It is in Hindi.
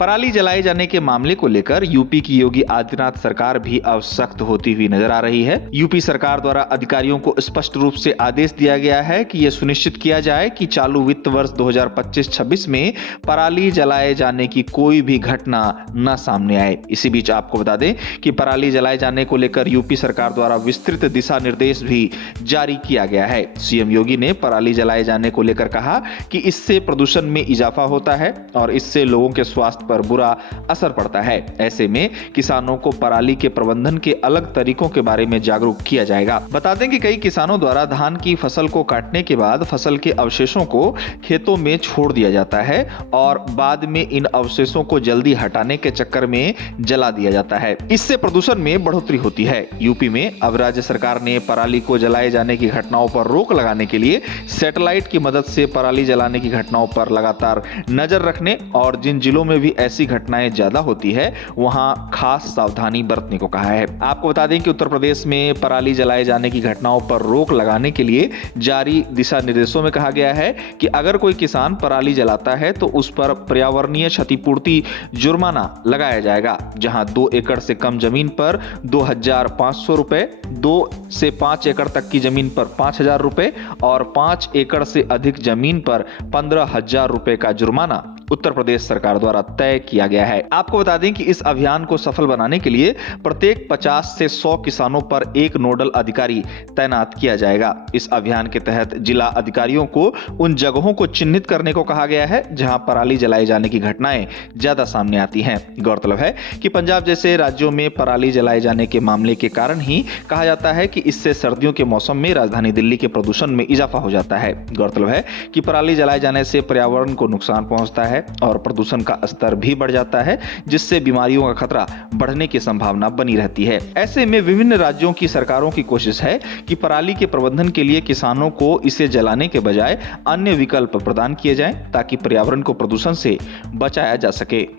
पराली जलाए जाने के मामले को लेकर यूपी की योगी आदित्यनाथ सरकार भी अब सख्त होती हुई नजर आ रही है। यूपी सरकार द्वारा अधिकारियों को स्पष्ट रूप से आदेश दिया गया है कि यह सुनिश्चित किया जाए कि चालू वित्त वर्ष 2025-26 में पराली जलाए जाने की कोई भी घटना न सामने आए। इसी बीच आपको बता दें कि पराली जलाए जाने को लेकर यूपी सरकार द्वारा विस्तृत दिशा निर्देश भी जारी किया गया है। सीएम योगी ने पराली जलाए जाने को लेकर कहा कि इससे प्रदूषण में इजाफा होता है और इससे लोगों के स्वास्थ्य पर बुरा असर पड़ता है। ऐसे में किसानों को पराली के प्रबंधन के अलग तरीकों के बारे में जागरूक किया जाएगा। बता दें कि कई किसानों द्वारा धान की फसल को काटने के बाद फसल के अवशेषों को खेतों में छोड़ दिया जाता है और बाद में इन अवशेषों को जल्दी हटाने के चक्कर में जला दिया जाता है। इससे प्रदूषण में बढ़ोतरी होती है। यूपी में अब राज्य सरकार ने पराली को जलाए जाने की घटनाओं पर रोक लगाने के लिए सैटेलाइट की मदद से पराली जलाने की घटनाओं पर लगातार नजर रखने और जिन जिलों में भी ऐसी घटनाएं ज्यादा होती है वहां खास सावधानी बरतने को कहा है। आपको बता दें कि उत्तर प्रदेश में पराली जलाए जाने की घटनाओं पर रोक लगाने के लिए जारी दिशा निर्देशों में कहा गया है कि अगर कोई किसान पराली जलाता है तो उस पर पर्यावरणीय क्षतिपूर्ति जुर्माना लगाया जाएगा, जहां 2 एकड़ से कम जमीन पर 2,500 रुपए, 2 से 5 एकड़ तक की जमीन पर 5,000 रुपए और 5 एकड़ से अधिक जमीन पर 15,000 रुपए का जुर्माना उत्तर प्रदेश सरकार द्वारा तय किया गया है। आपको बता दें कि इस अभियान को सफल बनाने के लिए प्रत्येक 50 से 100 किसानों पर एक नोडल अधिकारी तैनात किया जाएगा। इस अभियान के तहत जिला अधिकारियों को उन जगहों को चिन्हित करने को कहा गया है जहां पराली जलाए जाने की घटनाएं ज्यादा सामने आती हैं। गौरतलब है कि पंजाब जैसे राज्यों में पराली जलाए जाने के मामले के कारण ही कहा जाता है कि इससे सर्दियों के मौसम में राजधानी दिल्ली के प्रदूषण में इजाफा हो जाता है। गौरतलब है कि पराली जलाए जाने से पर्यावरण को नुकसान पहुंचता है और प्रदूषण का स्तर भी बढ़ जाता है, जिससे बीमारियों का खतरा बढ़ने की संभावना बनी रहती है। ऐसे में विभिन्न राज्यों की सरकारों की कोशिश है कि पराली के प्रबंधन के लिए किसानों को इसे जलाने के बजाय अन्य विकल्प प्रदान किए जाएं ताकि पर्यावरण को प्रदूषण से बचाया जा सके।